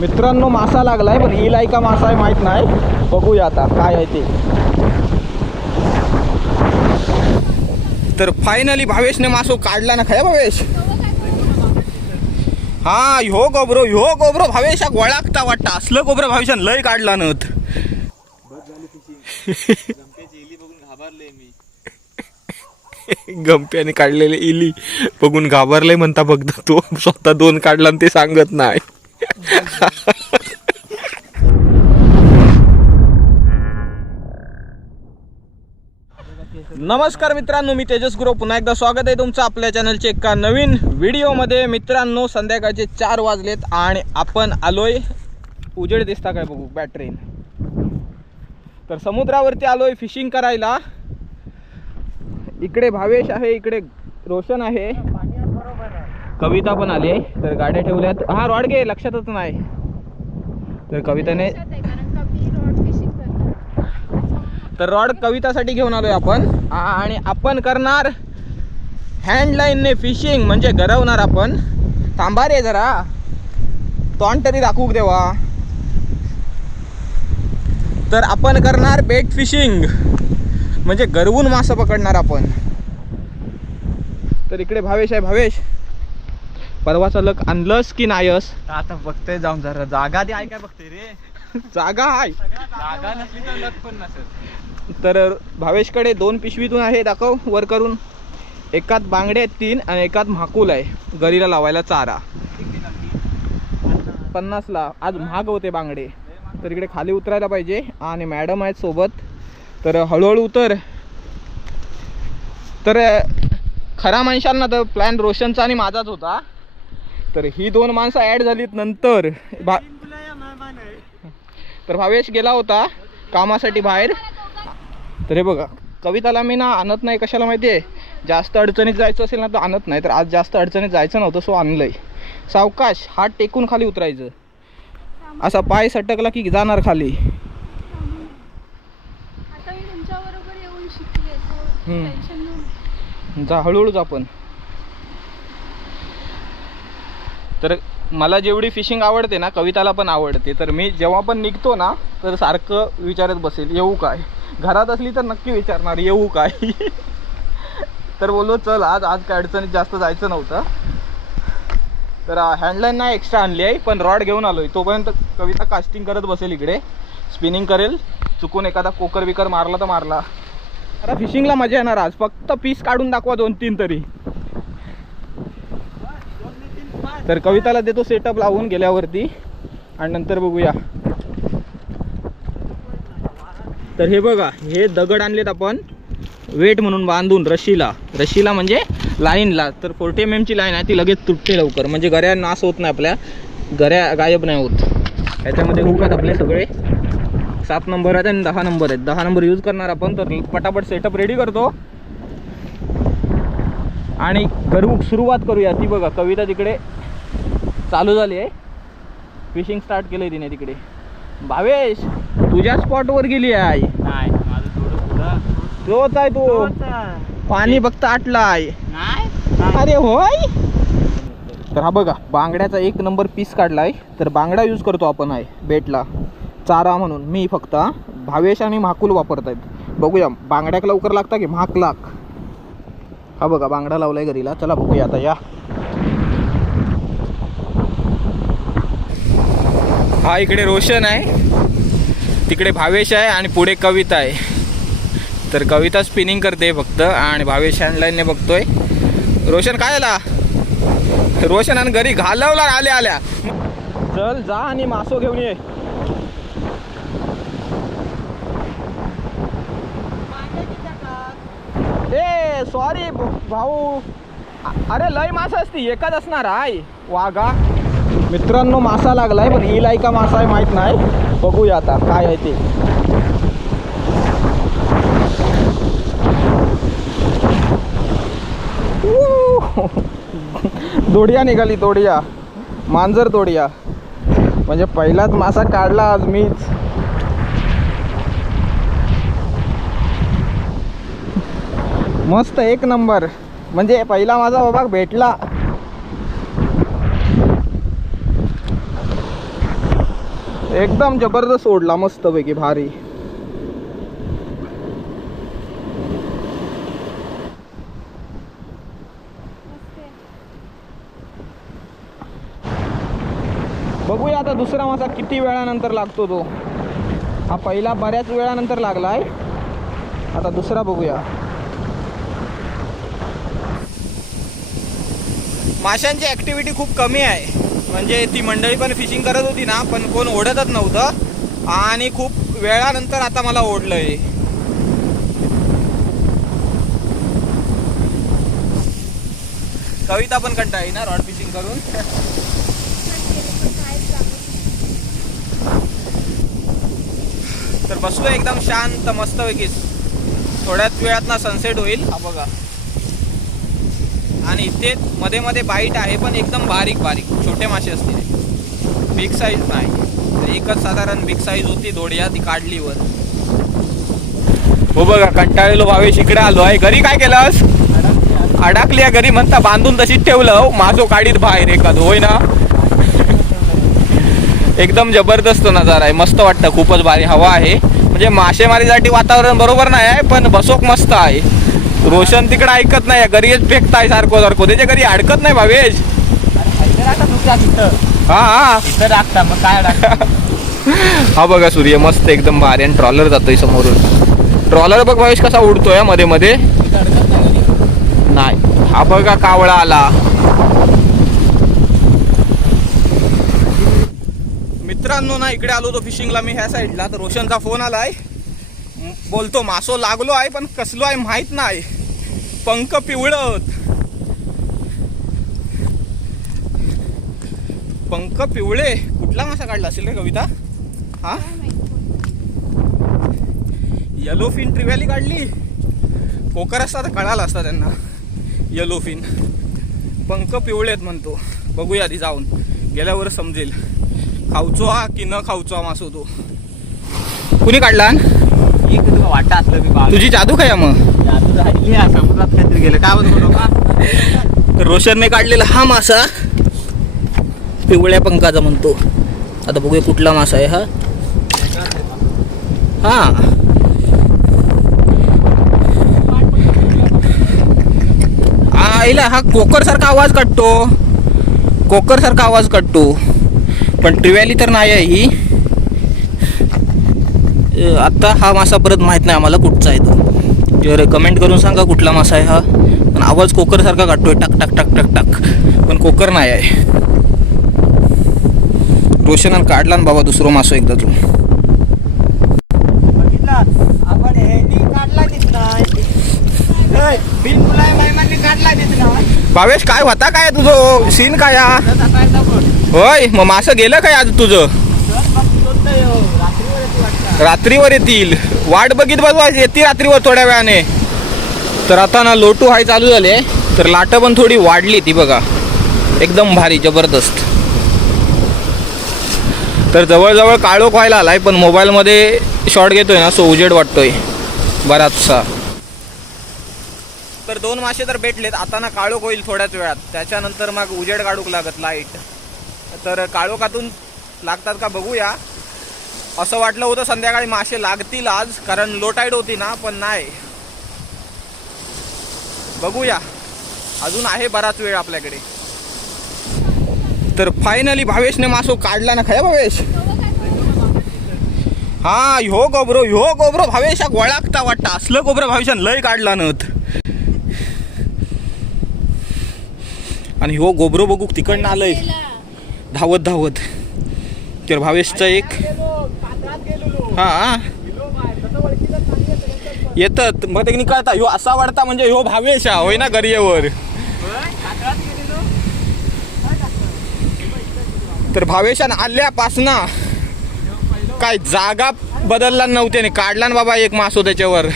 मित्रांनो मासा लागलाय पण इलाय का मासा आहे माहीत नाही. बघूया आता काय आहे ते. तर फायनली भावेशने मासो काढला ना खरं भावेश? हा ह्यो गोबरो ह्यो गोबरो भावेशा गोळाकता वाटता. असलं गोबरो भावेशान लय काढला नत गंप्याने काढलेले इली. बघून घाबरले म्हणता बघता तो. स्वतः दोन काढला आणि ते सांगत नाही. नमस्कार मित्रांनो मी तेजस गुरु पुन्हा एकदा स्वागत आहे तुमचं आपल्या चॅनलचे एका नवीन व्हिडिओमध्ये मित्रांनो संध्याकाळचे चार वाजलेत आणि आपण आलोय. उजेड दिसता काय बघू बॅटरीन तर समुद्रावरती आलोय फिशिंग करायला. इकडे भावेश आहे इकडे रोशन आहे. कविता पण आली तर गाड्या ठेवल्यात. हा रॉड घे लक्षातच नाही. तर कविताने तर रॉड कवितासाठी घेऊन आलोय आपण. आणि आपण करणार हँडलाईनने फिशिंग म्हणजे गरवणार आपण. थांबा रे जरा. तोंड तरी दाखवू देवा? तर आपण करणार बेट फिशिंग म्हणजे गरवून मासं पकडणार आपण. तर इकडे भावेश आहे भावेश. परवाचा लक आणलंस की नायस? आता बघतोय जाऊन जरा. जागा ती आहे काय बघतोय रे? जागा आहे जागा नसली तर लक पण नसेल. तर भावेशकडे दोन पिशवीतून आहे दाखव वर करून. एकात बांगडे आहेत तीन आणि एकात म्हाकूल आहे. गरीला लावायला चारा. पन्नासला. आज महाग होते बांगडे. तर इकडे खाली उतरायला पाहिजे. आणि मॅडम आहेत सोबत. तर हळूहळू उतर. तर खरा माणसाल ना तर प्लॅन रोशनचा आणि माझाच होता. तर ही दोन माणसं ॲड झालीत नंतर. भा तर भावेश गेला होता कामासाठी बाहेर. तर हे बघा कविताला मी ना आणत नाही कशाला माहिती आहे जास्त अडचणीत जायचं असेल ना तर आणत नाही. तर आज जास्त अडचणीत जायचं नव्हतं सो आणलंय. सावकाश हात टेकून खाली उतरायचं. असा पाय सटकला की जाणार खाली. जा हळूहळूच आपण तर मला जेवढी फिशिंग आवडते ना कविताला पण आवडते. तर मी जेव्हा पण निघतो ना तर सारखं विचारत बसेल येऊ काय? घरात असली तर नक्की विचारणार येऊ काय? तर बोललो चल आज आज काय अडचणीत जास्त जायचं नव्हतं. तर हँडलाईन नाही एक्स्ट्रा आणली आहे पण रॉड घेऊन आलो आहे तोपर्यंत कविता कास्टिंग करत बसेल इकडे. स्पिनिंग करेल. चुकून एखादा कोकर विकर मारला तर मारला. आता फिशिंगला मजा येणार आज. फक्त पीस काढून दाखवा दोन तीन तरी. तर कविताला देतो सेटअप लावून गेल्यावरती. आणि नंतर बघूया. तर हे बघा हे दगड आणलेत आपण. वेट म्हणून बांधून रशीला. रशीला म्हणजे लाईनला. तर फोर्टी एम एमची लाईन आहे ती लगेच तुटते लवकर. म्हणजे गऱ्या नाश होत नाही आपल्या. गऱ्या गायब नाही होत. याच्यामध्ये हुकत आपले सगळे. सात नंबर आहेत आणि दहा नंबर आहेत. दहा नंबर यूज करणार आपण तर पटापट सेटअप रेडी करतो. आणि करू सुरुवात करूया ती बघा कविता तिकडे. चालू झाली आहे. फिशिंग स्टार्ट केलं आहे तिने तिकडे. भावेश तुझ्या स्पॉटवर गेली आहे. नाही माझं थोडं पुढं. तोच आहे तो. पाणी फक्त आटला आहे. नाही. अरे होय. तर हा बघा बांगड्याचा एक नंबर पीस काढला आहे. तर बांगडा यूज करतो आपण आहे बेटला. चारा म्हणून मी फक्त. भावेश आणि म्हाकूल वापरत आहेत बघूया बांगड्याक लवकर लागता की म्हाक लाग हा बघा बांगडा लावलाय घरीला. चला बघूया आता या. हा इकडे रोशन आहे. तिकडे भावेश आहे आणि पुढे कविता आहे. तर कविता स्पिनिंग करते फक्त आणि भावेश हँडलाईनने बघतोय. रोशन काय आला रोशन आणि घरी घालवला आल्या आल्या. चल जा आणि मासो घेऊन ये. ए सॉरी भाऊ. अरे लय मासा असती. एकच असणार आहे. वाघा. मित्रांनो मासा लागलाय पण ही लायका मासा आहे माहीत नाही. बघूया आता काय आहे ते. दोडिया निघाली दोडिया. मांजर दोडिया. म्हणजे पहिलाच मासा काढला आज मीच. मस्त एक नंबर. म्हणजे पहिला माझा बाबा भेटला. एकदम जबरदस्त ओढला मस्त पैकी भारी. बघूया आता दुसरा मासा किती वेळानंतर लागतो तो. हा पहिला बऱ्याच वेळानंतर लागलाय. आता दुसरा बघूया. माशांची ॲक्टिव्हिटी खूप कमी आहे. म्हणजे ती मंडळी पण फिशिंग करत होती ना पण कोण ओढतच नव्हतं. आणि खूप वेळानंतर आता मला ओढलंय. कविता पण कंटाळी ना रॉड फिशिंग करून. तर बसलो एकदम शांत मस्तपैकी थोड्याच वेळात ना सनसेट होईल. हा बघा. आणि इथे मध्ये मध्ये बाईट आहे पण एकदम बारीक बारीक. छोटे मासे असतील. बिग साईज नाही. तर एकच साधारण बिग साईज होती दोडिया ती काढली वर. हो बघा कंटाळलेलो भावेश इकडे आलो आहे. घरी काय केलंस? अडकली आहे घरी. म्हणता बांधून तशीच ठेवलं. माझो काढीत बाहेर एखाद. होय ना? एकदम जबरदस्त नजारा आहे. मस्त वाटतं. खूपच भारी हवा आहे. म्हणजे मासेमारीसाठी वातावरण बरोबर नाही आहे पण बसोक मस्त आहे. रोशन तिकडे ऐकत नाही घरीच फेकताय सारखं सारखं. त्याच्या घरी अडकत नाही भावेश. हा हा. मग काय हा बघा सूर्य मस्त एकदम भारी आणि ट्रॉलर जातोय समोरून. ट्रॉलर बघ भावेश कसा उडतोयमध्ये मध्ये. नाही. हा बघा कावळा आला. मित्रांनो ना इकडे आलो होतो फिशिंगला मी ह्या साईडला तर रोशनचा फोन आलाय. बोलतो मासो लागलो आहे पण कसलो आहे माहीत नाही. पंख पिवळत. पंख पिवळे. कुठला मासा काढला असेल रे कविता? हा? येलो फिन ट्रिव्हॅली काढली. कोकर असता तर कळाला असता त्यांना. येलो फिन पंख पिवळेत म्हणतो. बघूया आधी जाऊन. गेल्यावर समजेल. खाऊचो हा की न खाऊचो हा मासो तो कुणी काढला एक तुला वाटा असलं मी तुझी जादू काय मग? जादू राहिली हा, समुद्रात काहीतरी गेलं. काय बोलतो का तर रोशनने काढलेला हा मासा पिवळ्या पंखाचा म्हणतो. आता बघूया कुठला मासा आहे हा. हा. आईला हा कोकर सारखा आवाज काढतो कोकर सारखा आवाज काढतो पण ट्रिव्हॅली तर नाही आहे ही. अ, आता हा मासा परत माहीत नाही आम्हाला कुठचा आहे तो. जर कमेंट करून सांगा कुठला मासा आहे हा. पण आवाज कोकर सारखा काढतोय टाक टाक टाक टाक टाक. पण कोकर नाही आहे. रोशनान काढला ना बाबा दुसरं मासो एकदा तू. भावेश काय होता काय तुझं? सीन काय? होय मग मासं गेलं काय आज तुझं? रात्रीवर येतील. वाट बघित बघवायची येते रात्रीवर थोड्या वेळाने. तर आता ना लोटू हाय चालू झाले. तर लाट पण थोडी वाढली ती बघा. एकदम भारी जबरदस्त. तर जवळजवळ काळोख व्हायला आलाय पण मोबाईलमध्ये शॉट घेतोय ना सो उजेड वाटतोय. बराचसा. तर दोन मासे तर भेटलेत. आता ना काळोख होईल थोड्याच वेळात. त्याच्यानंतर मग उजेड काढूक लागत लाइट तर काळोखातून लागतात का बघूया. असं वाटलं होतं संध्याकाळी मासे लागतील आज कारण लो टाईड होती ना पण नाही. बघूया. अजून आहे बराच वेळ आपल्याकडे. तर फायनली भावेशने मासो काढला ना खया भावेश? हा ह्यो गोबरो ह्यो गोबरो भावेशा गोळागता वाटता. असलं गोबरो भावेशान लय काढला नत. आणि ह्यो गोबरो बघू तिकडनं आलंय. धावत धावत. तर भावेशचा एक हा. येतात. मग ते कळता ह्यो असा वाढता म्हणजे ह्यो भावेश हा होय ना गरियेवर. तर भावेशान आल्यापासना काय जागा बदलला नव्हते काढला ना बाबा एक मासो त्याच्यावर.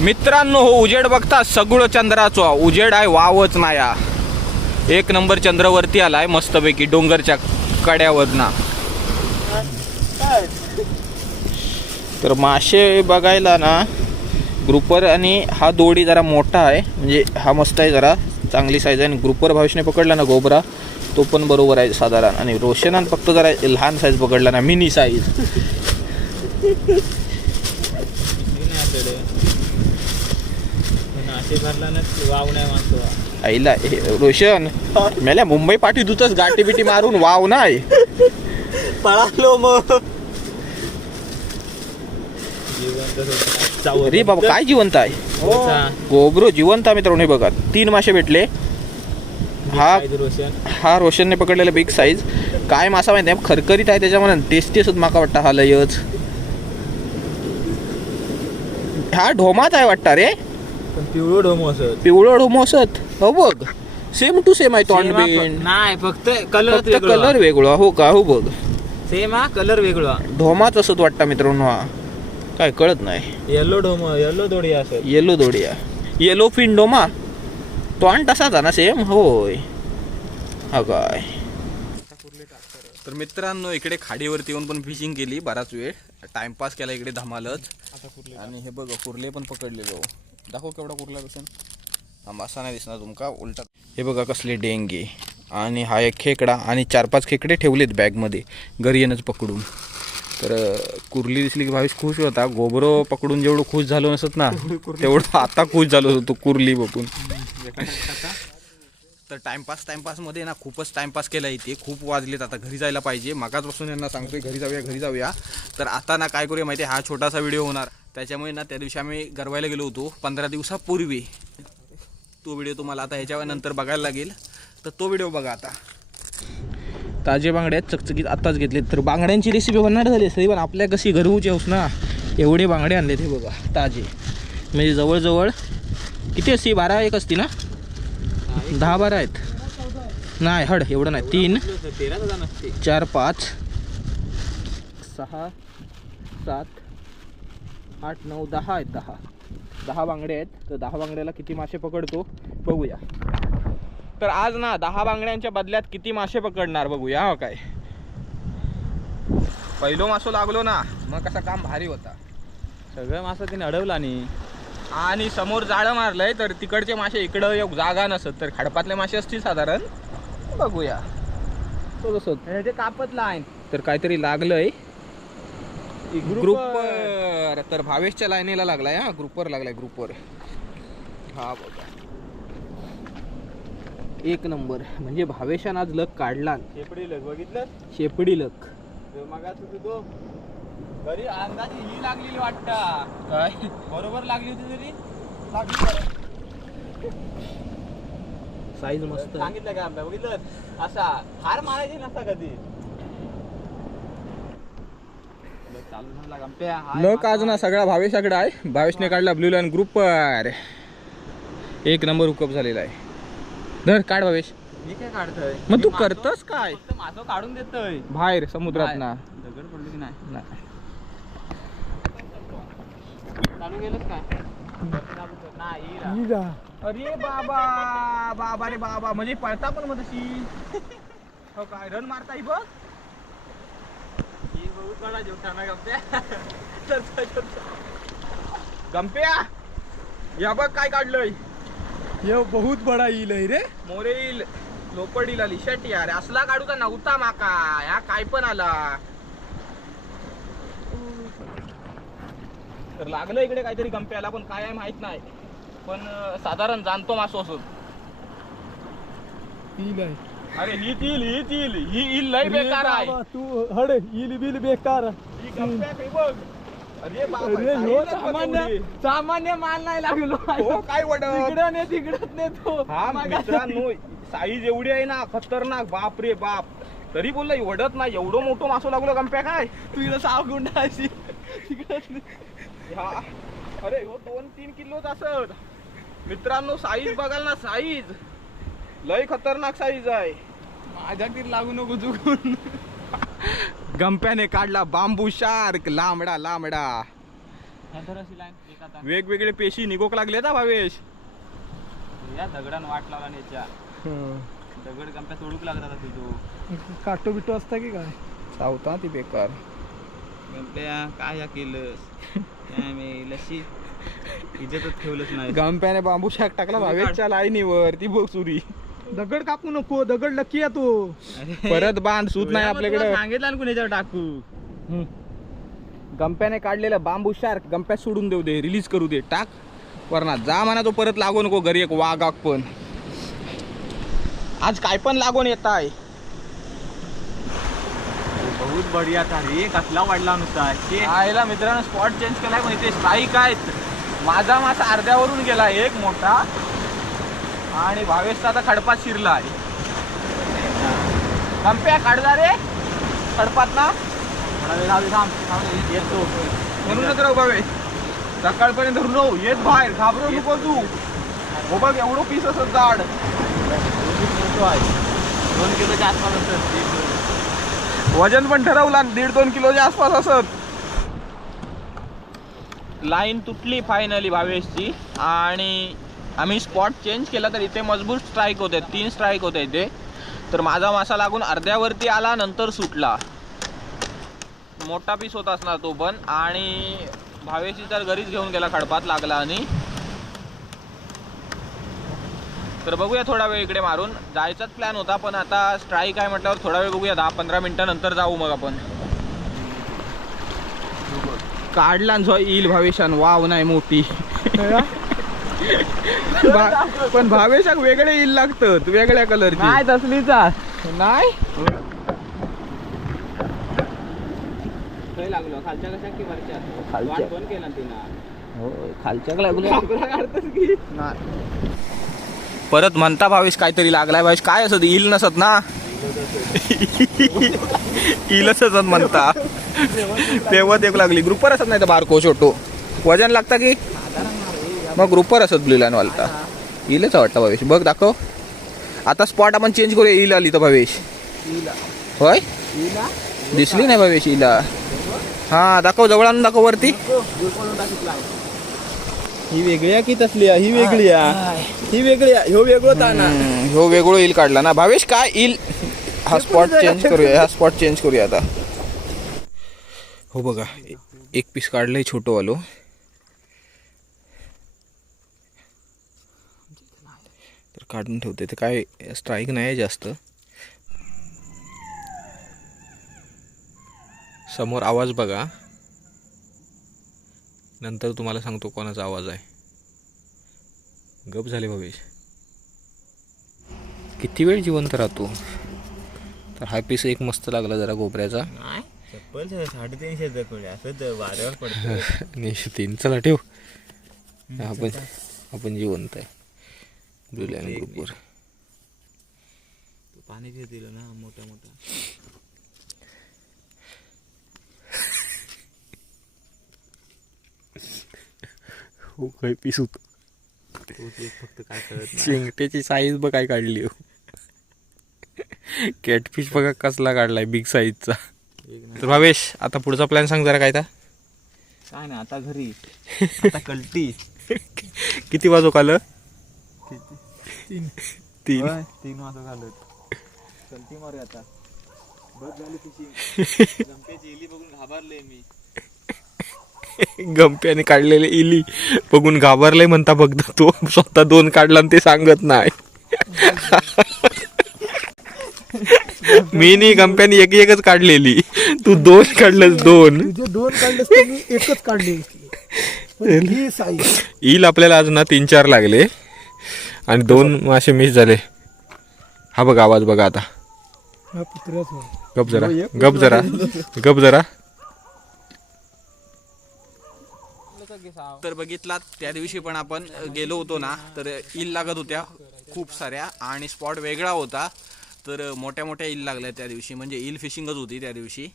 मित्रांनो हो उजेड बघता सगळं चंद्राचो. उजेड आहे वावच नाया एक नंबर चंद्रवरती आलाय मस्तपैकी डोंगरच्या कड्यावरना. तर मासे बघायला ना ग्रुपर आणि हा दोडी जरा मोठा आहे. म्हणजे हा मस्त आहे जरा चांगली साईज आहे. आणि ग्रुपर भावेशने पकडला ना गोबरा तो पण बरोबर आहे साधारण. आणि रोशनान फक्त जरा लहान साईज पकडला ना मिनी साईज आईला रोशन मेल्या मुंबई पाठी दुतच गाठी बिटी मारून वाव नाही पळालो मग. अरे बाबा काय जिवंत आहे? गोबरो जिवंत आहे मित्रांनो हे बघा. तीन मासे भेटले. हा रोशन. हा रोशनने पकडलेला बिग साईज काय मासा माहिती आहे? खरखरीत आहे त्याच्यामुळे टेस्टी असत माका वाटतं हा लयच. हा ढोमात आहे वाटतं रे. पिवळं डोमो असत. पिवळं ढोमो असत. हो बघ. सेम टू सेम आहे तोंड बिंड नाही फक्त कलर फक्त कलर वेगळा. हो का? हो बघ. सेम हा कलर वेगळा. ढोमाच असत वाटतं मित्रांनो हा. काय कळत नाही. येलो डोमो येलो दोडी असत येलो दोडिया. येलो फिन डोमा तोंड तसाच आहे ना सेम होय. हा काय. तर मित्रांनो इकडे खाडीवरती येऊन पण फिशिंग केली बराच वेळ. टाइमपास केला इकडे धमालच. आणि हे बघ कुर्ले पण पकडलेलो दाखव केवढा कुर्ला रोशन हा मासा नाही दिसणार तुमका उलटा. हे बघा कसले डेंगे. आणि हा एक खेकडा आणि चार पाच खेकडे ठेवलेत बॅगमध्ये घरी येणंच पकडून. तर कुर्ली दिसली की भावेश खुश होता. गोबरो पकडून जेवढं खुश झालो नसत ना तेवढं आता खुश झालो होतो कुर्ली बघून. तर टाइमपास टाइमपासमध्ये ना खूपच टाइमपास केला इथे खूप वाजलेत आता घरी जायला पाहिजे. मागाचपासून यांना सांगतोय घरी जाऊया घरी जाऊया. तर आता ना काय करूया माहिती आहे, हा छोटासा व्हिडिओ होणार. त्याच्यामुळे ना त्या दिवशी आम्ही गरवायला गेलो होतो पंधरा दिवसापूर्वी. तो व्हिडिओ तुम्हाला आता ह्याच्या नंतर बघायला लागेल. तर तो व्हिडिओ बघा आता. ताजे बांगडे आहेत चकचकीत आत्ताच घेतलेत. तर बांगड्यांची रेसिपी बनणार झाली असते पण आपल्या कशी घरगुची हौस ना एवढे बांगडे आणले हे बघा ताजे. म्हणजे जवळजवळ किती असते? बारा एक असते ना? दहा बारा आहेत. नाही हड एवढं नाही. तीन चार पाच सहा सात आठ नऊ दहा आहेत दहा. दहा बांगडे आहेत. तर दहा बांगड्याला किती मासे पकडतो? बघूया. तर आज ना दहा बांगड्यांच्या बदल्यात किती मासे पकडणार बघूया हो काय? पहिलो मासो लागलो ना मग कसा काम भारी होता. सगळं मासा तिने अडवला नाही आणि समोर जाळं मारलंय तर तिकडचे मासे इकडं एक जागा नसत तर खडपातले मासे असतील साधारण. बघूया. तो तसं ते कापत लाईन. तर काहीतरी लागलंय. ग्रुपवर तर भावेशच्या लाईनीला लागलाय हा ग्रुपवर लागलाय ग्रुपवर हा बघा. एक नंबर. म्हणजे भावेशान आज लक काढला शेपडी लग बघितलं? शेपडी लक. तू तो. घरी अंदाजे ही लागलेली वाटत. काय? बरोबर लागली होती तरी? लागली. साईज मस्त. सांगितलं का आमचा बघितलं असा हार मारायची नसता कधी. लक आज ना सगळा भावेशाकडे आहे. भावेशने काढला ब्ल्यू लाईन ग्रुपवर एक नंबर हुकअप झालेला आहे. धर काढ भावेश मी काय काढतोय? मग तू मी मासं- करतोस काय? फक्त मासं काढून देतोय. बाहेर समुद्रात ना. दगड पडलो की नाही? नाही. चालू गेलंच काय? नाही अरे बाबा बाबा रे बाबा म्हणजे पळता पण मग तशी. हो काय रन मारता ही बघ. ही बहुत बडा ना गंप्या गंप्या या बघ काय काढलंय. ये बहुत बडा येईल रे। मोरेल लोपडीला लिशट यार असला काढूचा नव्हता माका या काय पण आला। तर लागलं इकडे काहीतरी गंप्याला पण काय आहे माहीत नाही. पण साधारण जाणतो मासो असून अरे ही तील ही तील ही इल लय बेकार आहे. तू हड येईल बिल बेकार. ही गंप्या बघ. अरे ह्यो सामान्य. सामान्य माल नाही लागलो. हो काय वड तिकडं ने तिकडं ने तो. हा मित्रांनो साईज एवढी आहे ना खतरनाक बाप रे बाप. तरी बोलला एवढत नाही एवढं मोठं मासो लागलो गंप्या काय? तू इकडं साव गुंडा अशी हा. अरे हो दोन तीन किलोच असत मित्रांनो साईज बघाल ना साईज. लय खतरनाक साईज आहे. माझ्या तीर लागू नको चुकून. गंप्याने काढला बांबू शार्क लांबडा लांबडा. या वेगवेगळे पेशी निघोक लागले ना भावेश. दगडान वाट लावला याच्या. दगड गंप्या तोडूक लागला तुझो काटो बिटो असता की काय? सावता ती बेकार. गंप्या काय या केलंस? लशी इज्जतच ठेवलंच नाही. गंप्याने बांबू शार्क टाकला भावेशच्या लाईनीवर ती बघ सुरी. दगड कापू नको दगड लकी आहे तो. परत बांध सूत नाही आपल्याकडे. सांगितलं ना याच्यावर टाकू. गंप्याने काढलेलं बांबू शार्क गंप्यात सोडून देऊ दे रिलीज करू दे टाक. वरना जा म्हणा तो परत लागू नको घरी एक वाघ आग पण. आज काय पण लागून येत आहे. बहुत बढिया था रे कसला वाढला नुसता. आयला मित्रांनो स्पॉट चेंज केलाय पण इथे स्ट्राईक आहेत? माझा मासा अर्ध्यावरून गेला एक मोठा. आणि भावेशचा आता खडपात शिरला आहे. गंप्या काढला रे. खडपात ना येतो म्हणूनच राहू भावेश सकाळपर्यंत धरून राहू येत बाहेर. घाबरू नको तू. हो बघ एवढं पीस असत आहे. दोन किलोच्या आसपास असत. वजन पण ठरवला दीड दोन किलोच्या आसपास असत. लाईन तुटली फायनली भावेशची. आणि आम्ही स्पॉट चेंज केला तर इथे मजबूत स्ट्राईक होते तीन स्ट्राईक होते इथे. तर माझा मासा लागून अर्ध्यावरती आला नंतर सुटला. मोठा पीस होता असणार तो पण. आणि भावेशी तर घरीच घेऊन गेला खडपात लागला आणि. तर बघूया थोडा वेळ इकडे मारून. जायचाच प्लॅन होता पण आता स्ट्राईक आहे म्हटल्यावर थोडा वेळ बघूया. दहा पंधरा मिनिटानंतर जाऊ मग आपण. काढला जो येईल भावेशान. वाव नाही मोठी. भा- पण भावेशाक वेगळे येईल लागतात वेगळ्या कलरची नाही तसलीच नाही? लागलो खालच्या कशा की वरच्या? खालच्या. वाट बंद केला तिनं. खालच्या लागल्या? परत म्हणता भावेश काहीतरी लागलाय. भावेश काय असत येईल नसत ना? येईलच असत म्हणता. तेव्हा देख लागली. ग्रुपवर असत नाही तर बारको छोटो वजन लागता की? मग ग्रुपवर असत ब्ल्यू लाईन वालता. येईलच वाटतं भावेश. बघ दाखव. आता स्पॉट आपण चेंज करूया. येईल आली तर भावेश. होय? दिसली नाही भावेश इला हा दाखव जवळ आणून दाखव. वरती ही वेगळी आहे की तसली आहे? ही वेगळी आहे. ही वेगळी आहे. ह्यो वेगळं ताना ह्यो वेगळं येईल काढला ना. भावेश काय येईल? हा स्पॉट चेंज करूया. हा स्पॉट चेंज करूया आता. हो बघा एक पीस काढलंय छोटं वालो काढून ठेवते. ते काय स्ट्राईक नाही आहे जास्त. समोर आवाज बघा. नंतर तुम्हाला सांगतो कोणाचा आवाज आहे. गप झाले भवेश. किती वेळ जिवंत राहतो? तर हा पीस एक मस्त लागला जरा गोबऱ्याचा साडेतीनशे असं तीन चला ठेव. आपण आपण जिवंत आहे. ब्लू ग्रुपवर पाणी दिलं ना मोठ्या मोठ्या हो काय पीस फक्त काय कळत शेंगट्याची साईज बघ काय काढली कॅटफिश बघा कसला काढलाय? बिग साईजचा तर भावेश आता पुढचा प्लॅन सांग जरा काय काय ना आता घरी. आता कल्टी. किती वाजो काल? तीन. तीन. होय, तीन वाजता घालत कल्टी मारूया आता. बस झाली फिशिंग गमपेची इली बघून घाबरले मी. गंप्याने काढलेले इली बघून घाबरले म्हणता बघता तो. स्वतः दोन काढला आणि ते सांगत नाही. मी नाही गंप्याने एक एकच काढलेली. तू दोन काढलंस दोन. तुझे दोन काढलेस तर मी एकच काढली पण ही साईज येईल आपल्याला आज ना तीन चार लागले. आणि दोन मासे मिस झाले. हा बघा आवाज बघा आता. हा. गप जरा गप जरा गप जरा. तर बघितलात त्या दिवशी पण आपण गेलो होतो ना तर इल लागत होत्या खूप साऱ्या आणि स्पॉट वेगळा होता. तर मोठ्या मोठ्या इल लागल्या त्या दिवशी म्हणजे इल फिशिंगच होती त्या दिवशी.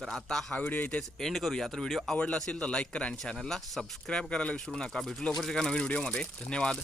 तर आता हा व्हिडिओ इथेच एंड करूया. तर व्हिडिओ आवडला असेल तर लाईक करा आणि चॅनलला सबस्क्राईब करायला विसरू नका. भेटू लवकरच एका नवीन व्हिडिओमध्ये धन्यवाद.